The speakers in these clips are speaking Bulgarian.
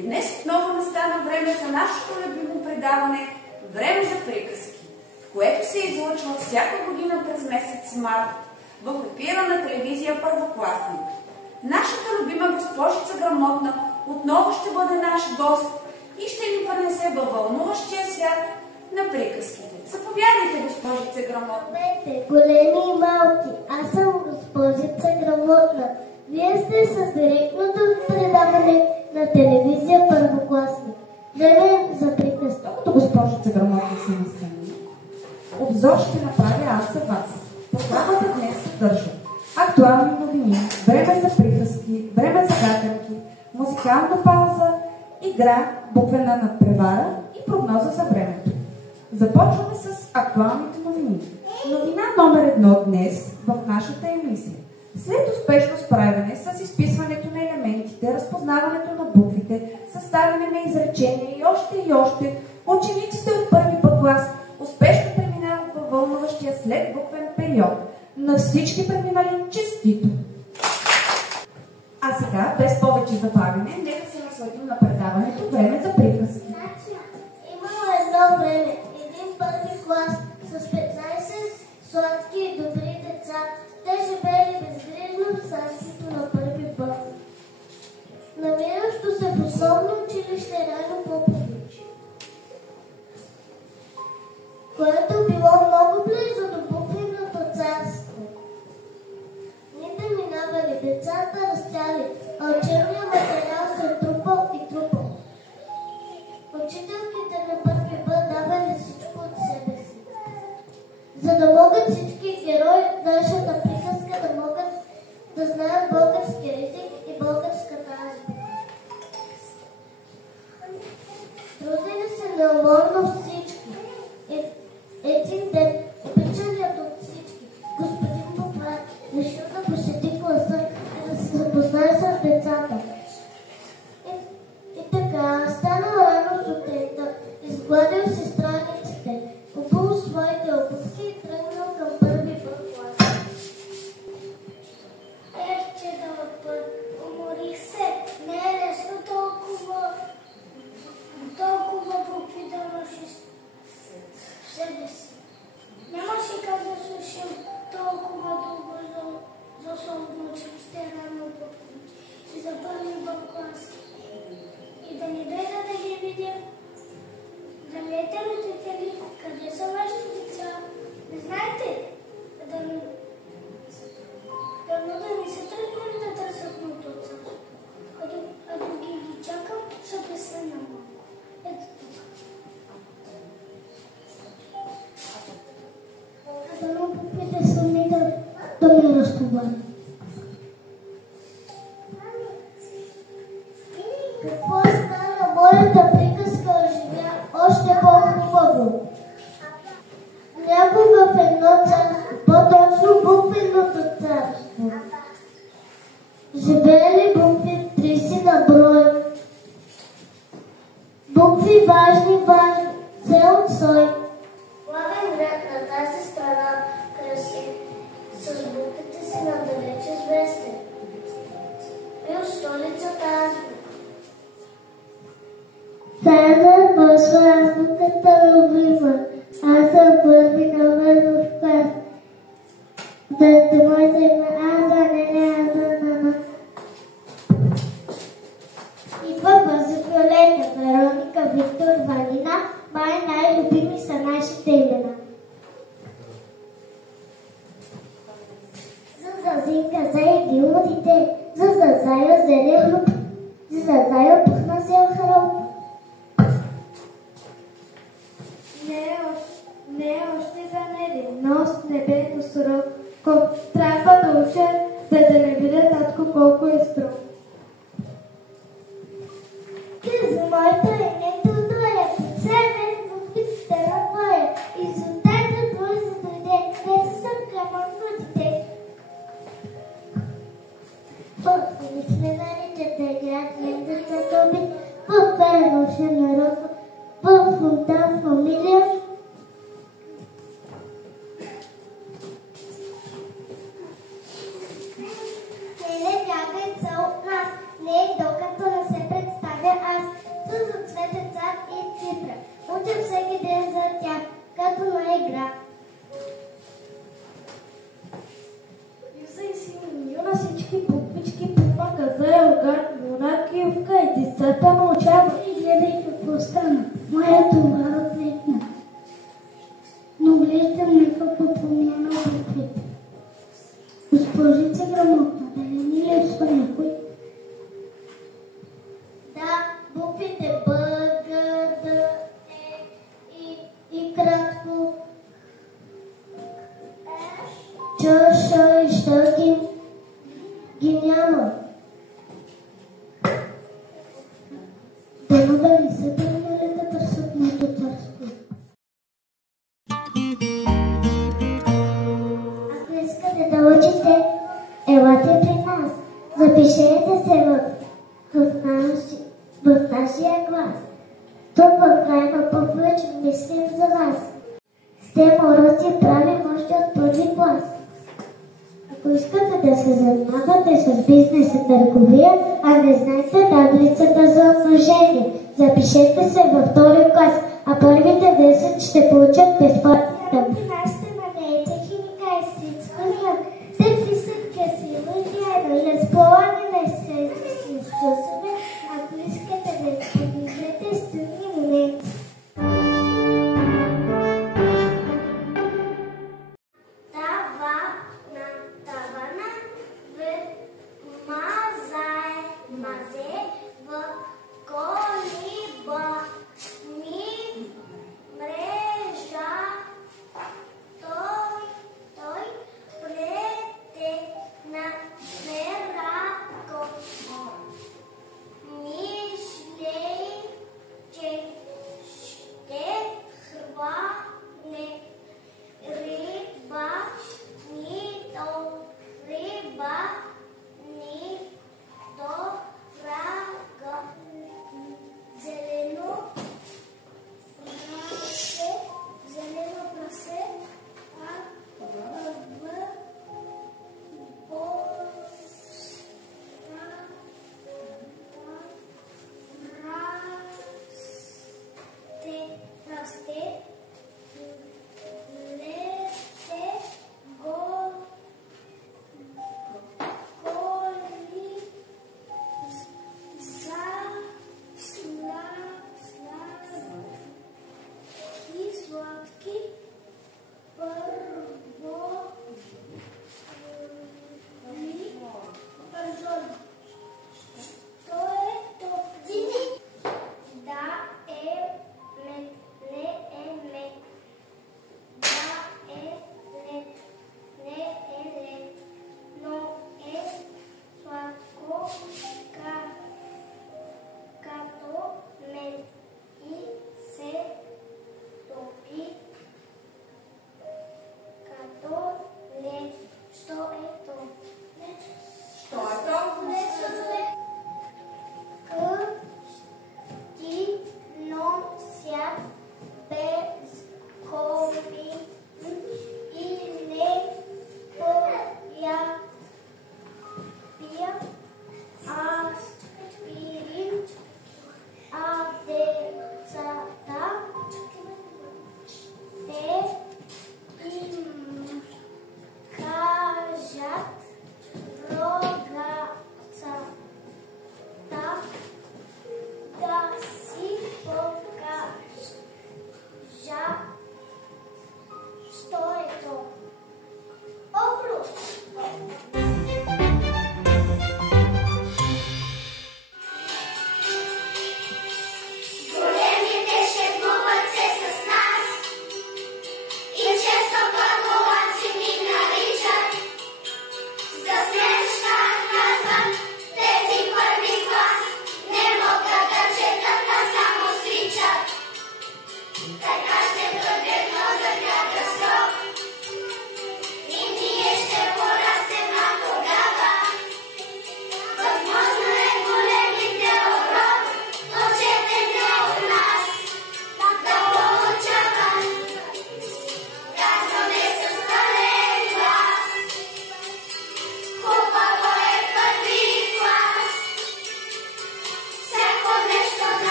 приятели! Днес отново настана време за нашето любимо предаване «Време за приказки», което се излъчва всяка година през месец март в ефира на телевизия Първокласник. Нашата любима госпожица Грамотна отново ще бъде наш гост и ще ни пренесе във вълнуващия свят на приказките. Заповядайте, госпожица Грамотна. Здравейте, големи и малки! Аз съм госпожица Грамотна. Вие сте с директното предаване на телевизия Първокласник. Време за приказки. Докато госпожица Грамотна се настани, обзор ще направя аз за вас. Програмата днес съдържа актуални новини, време за приказки, време за гаданки, музикална пауза, игра, буквена надпревара и прогноза за времето. Започваме с актуалните новини. Новина номер 1 днес в нашата емисия. След успешно справяне с изписването на елементите, разпознаването на буквите, съставяне на изречения и още, учениците от първи Б клас успешно преминават във вълнуващия след буквен период. На всички преминали честито! А сега, без повече забавяне, нека се насладим на предаването «Време за приказки». Имало едно време, един първи клас с 15 сладки и добри деца. Те живеели безгрижно в царството на първи Б. Намиращо се в основно училище Райно Попович, което било много близо до буквеното царство. Дните минавали, децата растяли, а учебният материал се трупал и трупал. Учителките на първи Б давали всичко от себе си, за да могат всички герои в нашата приказка да могат да знаят български език и българската азбука. Трудили се неуморно всички. Един ден обичаният от всички, господин Попар, решил да посети класа и да се запознае с децата. И така, станал рано сутринта, изгладил си страниците, купил своите обувки и тръгнал към първи Б клас. Че дълъг път, уморих се, не е лесно толкова букви да носиш в себе си. Нямаше как да слушам толкова дълго за особено училище Райно Попович и за първи Б клас. И да не дойда да ги видя. Здравейте, родители, къде са вашите деца? Не знаете? Дано да не се тръгнали да търсят моето царство. А да ги чакам, ще пресъня малко. Ето тук. А дано буквите са ми да ме разтоварят. Какво стана? Моята приказка оживя още по-хубаво. Някога в едно царство, по-точно буквеното царство, живеели букви 30 на брой. Букви важни, все от сой. Главен град на тази страна, красив, с буквите си надалеч известен. Бил столицата азбука. Сега започва азбуката любима. Аз съм първи номер в клас. Зато моята има аза, не аза, мама. Идва бързо Виолета, Вероника, Виктор, Валина. Най-любими са нашите имена. Зинка, за иди удите. Зайо, зеле хлюп. Зайо, пухна се хроб. Не е още за небе, нос небето суров. Трябва да уча, за да не видя татко колко е строг. Ти за моето името доя, под себе буквите на твоя. И за тата твой за дойде, където съм грамотно дете. Първи сме наричат да играят децата обид. В вълшебна рока, в фонтан фамилия. Не бягай от нас, не докато не се представя аз. Майката научава и гледай какво стана. Моя това отлекна. Но глеждам някаква промяна в буквите. Госпожице грамотна, дали ни липсва някой? Да, буквите Б, Г, Д, Е и кратко Ч, Ш и Щ ги няма. Дано дали се тръгнали да търсят моето царство. Ако искате да учите, елате при нас. Запишете се в нашия клас. Тук в крайна помощ мислим за вас. STEM уроци правим още от първи клас. Ако искате да се занимавате с бизнес и търговия, а не знаете таблицата за умножение, запишете се във втори клас, а първите 10 ще получат безплатни таблици. При нас ще намерите химика и всичко няма. Те писат красиво и вярно, разполагане с способи, ако искате да подвижете студни моменти.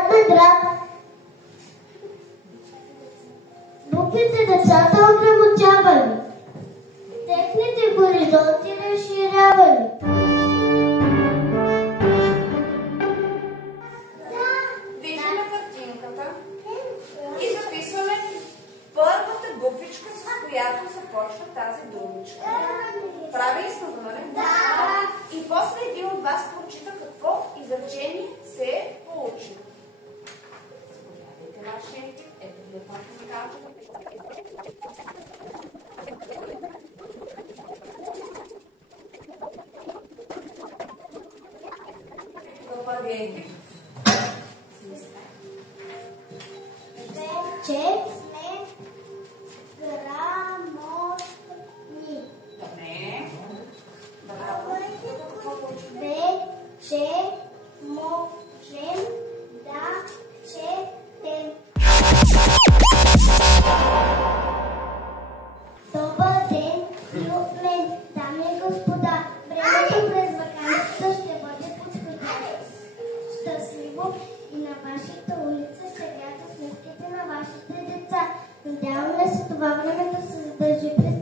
град на град. Буквите децата ограмотявали, техните хоризонти разширявали. Виждаме картинката и записваме първата буквичка, с която започва тази думичка. Правили сме го, нали? Да. И после един от вас прочита какво изречение се е получило. Заповядайте, вашия екип. Ето ви първия екип. Че сме грамотни. Добре. Браво. Че можем да четем. Добър ден и от мен, дами и господа. Времето през ваканцията ще бъде подходящо. Щастливо и на вашата улица ще вятат сметките на вашите деца. Надяваме се това време да се задържи през